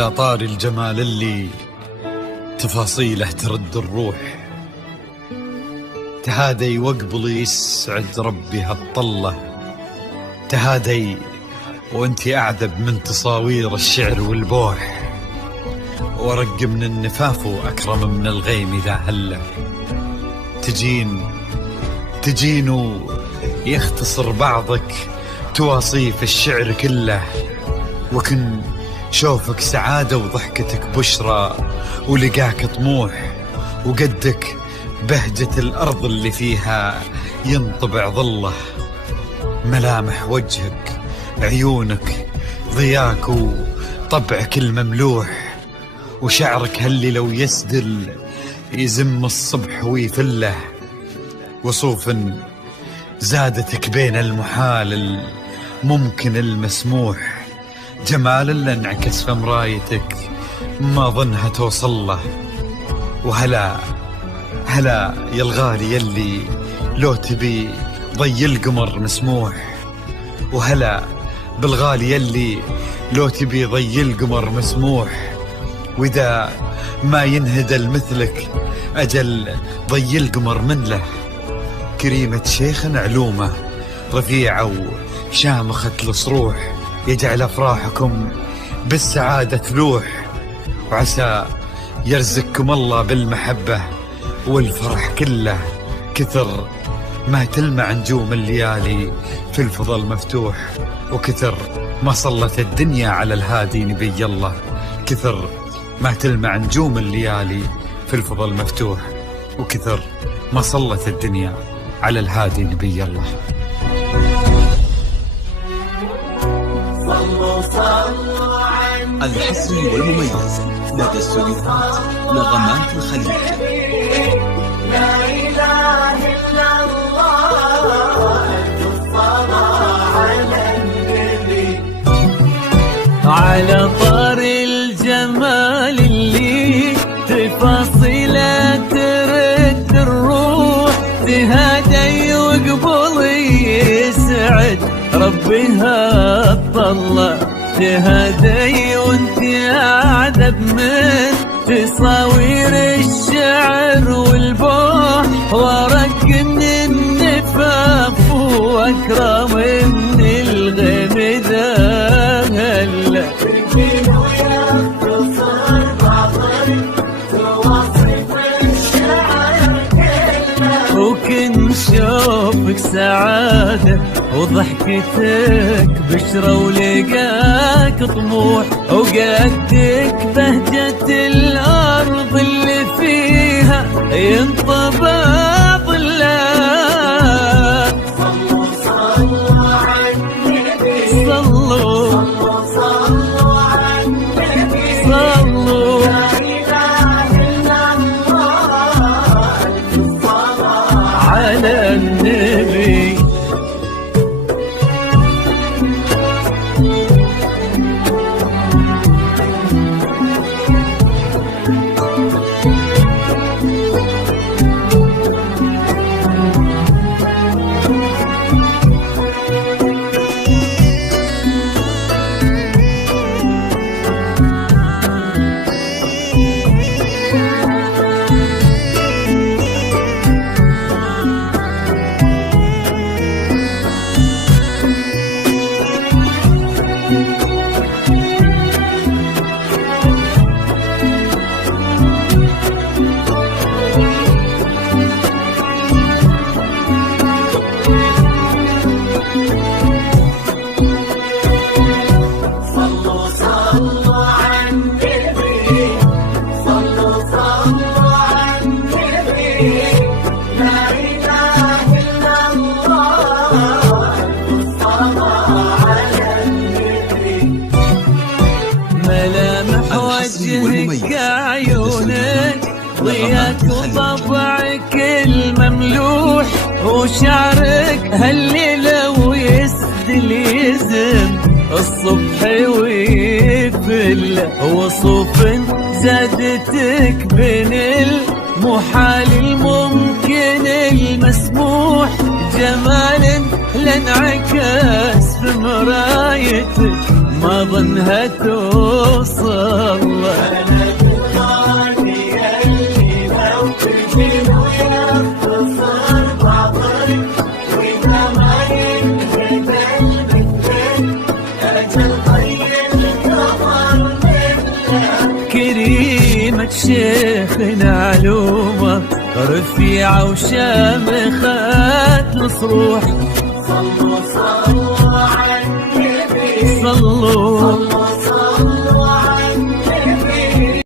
على طار الجمال اللي تفاصيله ترد الروح، تهادي وقبلي يسعد ربي هالطلة، تهادي وانتي أعذب من تصاوير الشعر والبوح، ورق من النفاف وأكرم من الغيم إذا هله، تجين يختصر بعضك تواصيف الشعر كله، وكن شوفك سعادة وضحكتك بشرى، ولقاك طموح، وقدك بهجة الأرض اللي فيها ينطبع ظله، ملامح وجهك عيونك ضياك وطبعك المملوح، وشعرك هاللي لو يسدل يزم الصبح ويفله، وصوف زادتك بين المحال الممكن المسموح، جمال اللي انعكس في مرايتك ما ظنها توصل له، وهلا يا الغالي يلي لو تبي ضي القمر مسموح، وهلا بالغالي يلي لو تبي ضي القمر مسموح، وإذا ما ينهدى مثلك أجل ضي القمر من له، كريمة شيخ علومه رفيعة وشامخة الصروح، يجعل أفراحكم بالسعادة تلوح، وعسى يرزقكم الله بالمحبة والفرح كله، كثر ما تلمع نجوم الليالي في الفضل مفتوح، وكثر ما صلت الدنيا على الهادي نبي الله، كثر ما تلمع نجوم الليالي في الفضل مفتوح، وكثر ما صلت الدنيا على الهادي نبي الله. الحصري والمميز لدى استوديوهات نغمات الخليج. لا إله إلا الله، الصلاة على النبي. على طار الجمال اللي تفاصيله ترد الروح، تهادي وقبلي يسعد ربي هالطلة، تهادي وانتي أعذب من تصاوير الشعر والبوح، ورق من النفاف وأكرم من الغيم ذا هلا، وكن شوفك سعادة وضحكتك بشرى، ولقاك طموح، وقدك بهجة الأرض اللي فيها ينطبع ظله. صلوا على النبي، صلوا على النبي، صلوا. لا إله إلا الله، الصلاة على النبي. ملامح وجهك عيونك ضياك وطبعك المملوح، وشعرك هاللي لو يسدل يزم الصبح ويفل، وصوف زادتك بين المحال الممكن المسموح، جمال لانعكس في مرايتك ما ظنها توصل. بلد الغالي اللي لو تجي ويختصر بعضك وإذا ما ينهدى المثل أجل طيب القمر منه. كريمة شيخنا علومة رفيعة وشامخة الصروح. صلوا صلوا على النبي صلوا صلوا